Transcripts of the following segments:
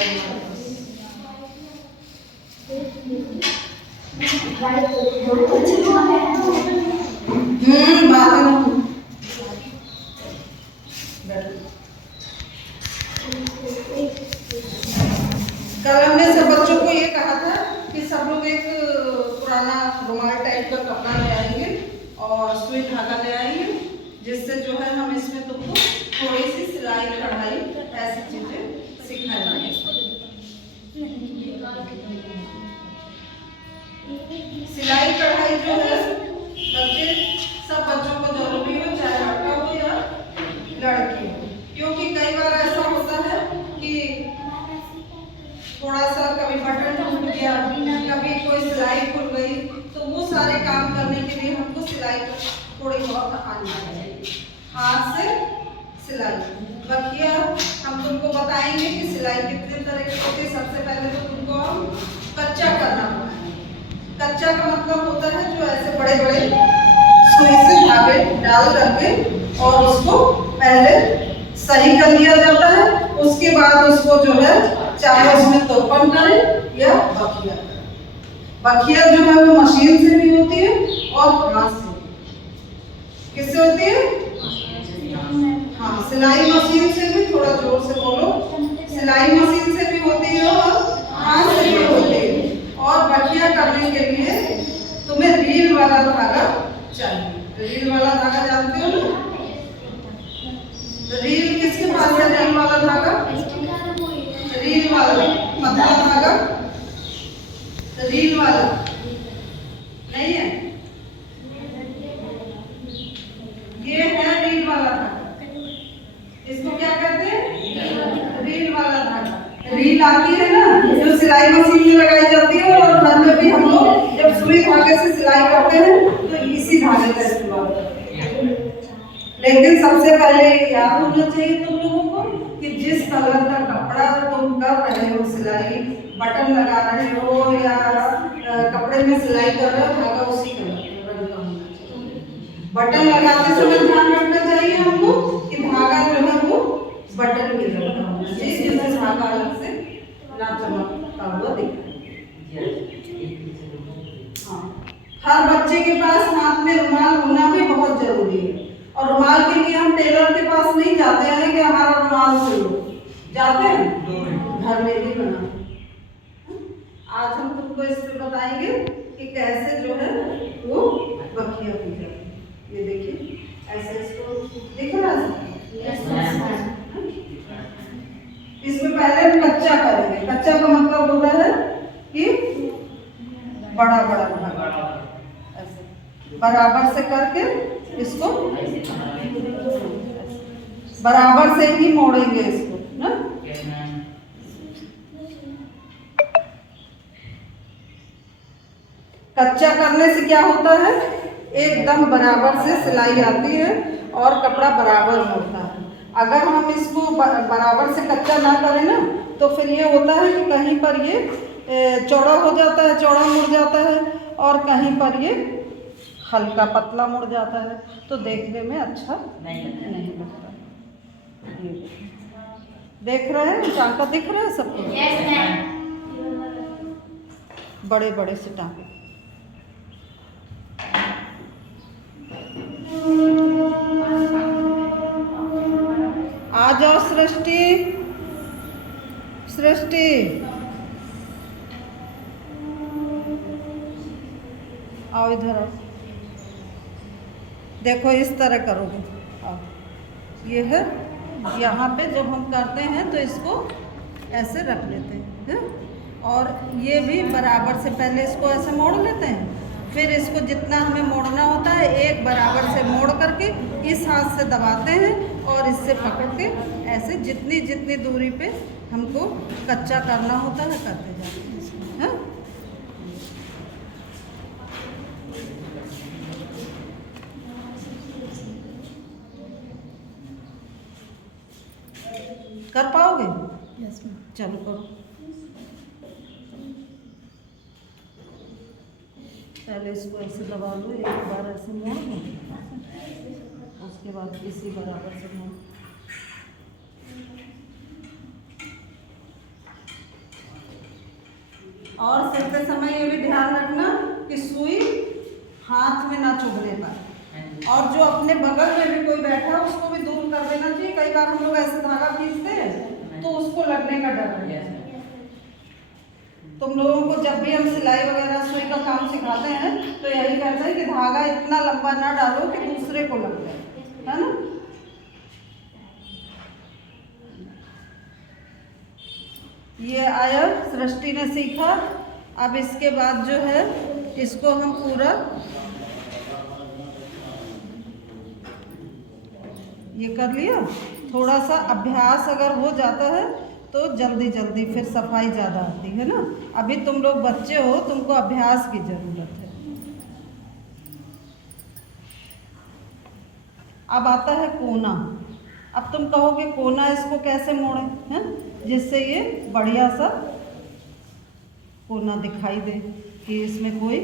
कल हमने सब बच्चों को ये कहा था कि सब लोग एक पुराना रुमाल टाइप का कपड़ा ले आएंगे और सुई धागा ले आएंगे, जिससे जो है हम इसमें तुमको थोड़ी सी सिलाई कढ़ाई ऐसी चीजें सिखाएंगे। सिलाई कढ़ाई जो है बच्चे सब बच्चों को जरूरी हो, चाहे लड़का हो या लड़की हो, क्योंकि कई बार ऐसा होता है कि थोड़ा सा कभी बटन टूट गया, कभी कोई सिलाई खुल गई, तो वो सारे काम करने के लिए हमको सिलाई थोड़ी बहुत आनी चाहिए। हाथ से सिलाई बखिया हम तुमको बताएंगे कि सिलाई कितने तरह की होती है। सबसे पहले तो तुमको हम कच्चा करना होता है। कच्चा का मतलब होता है जो ऐसे बड़े बड़े सुई से धागे डाल करके और उसको पहले सही कर लिया जाता है, उसके बाद उसको जो है चाहे उसमें तोपन करें या बखिया करें। बखिया जो है वो मशीन से भी होती है और हाथ से। किससे होती है? हाँ, सिलाई मशीन से भी, थोड़ा जोर से बोलो, सिलाई मशीन से भी होती है और हाथ से भी होती है। और बखिया करने के लिए तुम्हें रील वाला धागा चाहिए। रील वाला धागा जानते हो ना? रील किसके पास है? रील वाला धागा, रील वाला पतला धागा, रील वाला नहीं है, ये है रील वाला धागा। इसको क्या कहते हैं? रील वाला धागा। रील आती है ना जो सिलाई मशीन में लगाई जाती है, और घर में भी हम लोग जब सुई धागे से सिलाई करते हैं तो इसी धागे का इस्तेमाल करते हैं। लेकिन सबसे पहले याद होना चाहिए तुम लोगों को कि जिस कलर का कपड़ा तुम कर रहे हो सिलाई, बटन लगा रहे हो या कपड़े में सिलाई कर रहे हो, धागा उसी कलर का होना चाहिए। बटन लगाते समय ध्यान रखना चाहिए हमको कि धागा जो है वो बटन में लगा होना चाहिए, जिससे धागा अलग से ना चमकता हुआ दिखे। हाँ, हर बच्चे के पास हाथ में रुमाल होना भी बहुत जरूरी है। और रुमाल के लिए हम टेलर के पास नहीं जाते हैं कि हमारा रुमाल सिलो, जाते हैं घर में भी बना। आज हम तुमको इस पे बताएंगे कि कैसे जो है वो बखिया की जाती है। ये देखिए ऐसे इसको दिख रहा है। इसमें पहले हम कच्चा करेंगे। कच्चा का मतलब होता है कि बड़ा बड़ा धागा ऐसे बराबर से करके इसको बराबर से ही मोड़ेंगे इसको ना। कच्चा करने से क्या होता है, एकदम बराबर से सिलाई आती है और कपड़ा बराबर होता है। अगर हम इसको बराबर से कच्चा ना करें ना तो फिर ये होता है कि कहीं पर ये चौड़ा हो जाता है, चौड़ा मुड़ जाता है, और कहीं पर ये हल्का पतला मुड़ जाता है, तो देखने में अच्छा नहीं लगता। देख रहे हैं टांका दिख रहा है सबको? बड़े बड़े से टांके। आ जाओ सृष्टि, सृष्टि आओ इधर आओ। देखो इस तरह करोगे। ये है, यहाँ पे जब हम करते हैं तो इसको ऐसे रख लेते हैं, और ये भी बराबर से पहले इसको ऐसे मोड़ लेते हैं, फिर इसको जितना हमें मोड़ना होता है एक बराबर से मोड़ करके इस हाथ से दबाते हैं और इससे पकड़ के ऐसे जितनी जितनी दूरी पे हमको कच्चा करना होता है करते जाते हैं इसमें। हाँ, कर पाओगे? Yes ma'am. चलो करो। पहले इसको ऐसे दबा लो, एक बार ऐसे मोड़ लो, उसके बाद इसी बराबर से मोड़। और सिलते समय ये भी ध्यान रखना कि सुई हाथ में ना चुभने पाए। और जो अपने बगल में भी कोई बैठा है उसको भी दूर कर देना चाहिए। कई बार हम लोग ऐसे धागा खींचते हैं तो उसको लगने का डर रहता है। तुम लोगों को जब भी हम सिलाई वगैरह सुई का काम सिखाते हैं तो यही कहते हैं कि धागा इतना लंबा ना डालो कि दूसरे को लग जाए, है ना। ये आया, सृष्टि ने सीखा। अब इसके बाद जो है इसको हम पूरा ये कर लिया। थोड़ा सा अभ्यास अगर हो जाता है तो जल्दी जल्दी फिर सफाई ज़्यादा आती है ना। अभी तुम लोग बच्चे हो, तुमको अभ्यास की ज़रूरत है। अब आता है कोना। अब तुम कहोगे कोना इसको कैसे मोड़ें, हैं, जिससे ये बढ़िया सा कोना दिखाई दे कि इसमें कोई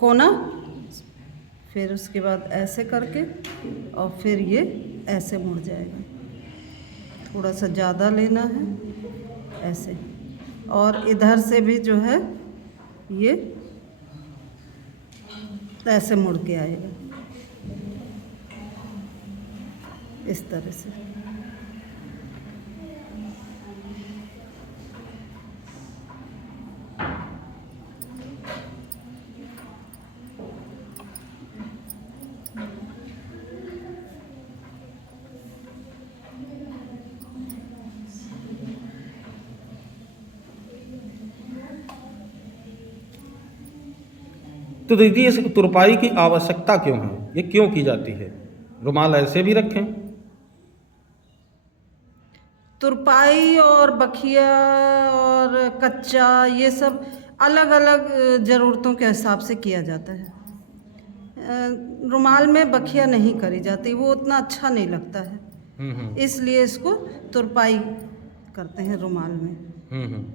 कोना। फिर उसके बाद ऐसे करके और फिर ये ऐसे मुड़ जाएगा। थोड़ा सा ज़्यादा लेना है ऐसे, और इधर से भी जो है ये ऐसे मुड़ के आएगा इस तरह से। तो दीदी इस तुरपाई की आवश्यकता क्यों है, ये क्यों की जाती है? रुमाल ऐसे भी रखें। तुरपाई और बखिया और कच्चा ये सब अलग अलग ज़रूरतों के हिसाब से किया जाता है। रुमाल में बखिया नहीं करी जाती, वो उतना अच्छा नहीं लगता है, इसलिए इसको तुरपाई करते हैं रुमाल में।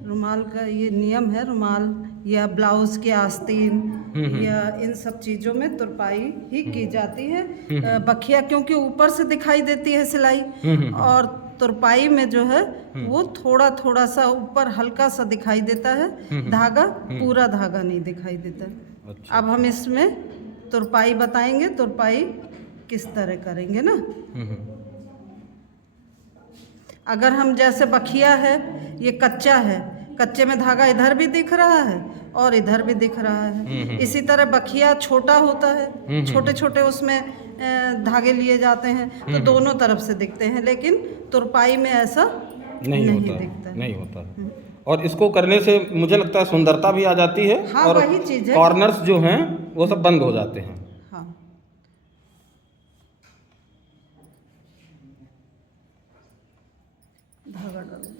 रुमाल का ये नियम है। रुमाल या ब्लाउज के आस्तीन या इन सब चीज़ों में तुरपाई ही की जाती है। बखिया क्योंकि ऊपर से दिखाई देती है सिलाई, और तुरपाई में जो है वो थोड़ा थोड़ा सा ऊपर हल्का सा दिखाई देता है, धागा पूरा धागा नहीं दिखाई देता। अच्छा। अब हम इसमें तुरपाई बताएंगे, तुरपाई किस तरह करेंगे ना। अगर हम जैसे बखिया है, ये कच्चा है, कच्चे में धागा इधर भी दिख रहा है और इधर भी दिख रहा है। इसी तरह बखिया छोटा होता है, छोटे छोटे उसमें धागे लिए जाते हैं तो दोनों तरफ से दिखते हैं, लेकिन तुरपाई में ऐसा नहीं दिखता, नहीं होता। और इसको करने से मुझे लगता है सुंदरता भी आ जाती है। हाँ, और वही चीज़ है। कॉर्नर्स जो हैं वो सब बंद हो जाते हैं। हाँ, धागा डालो।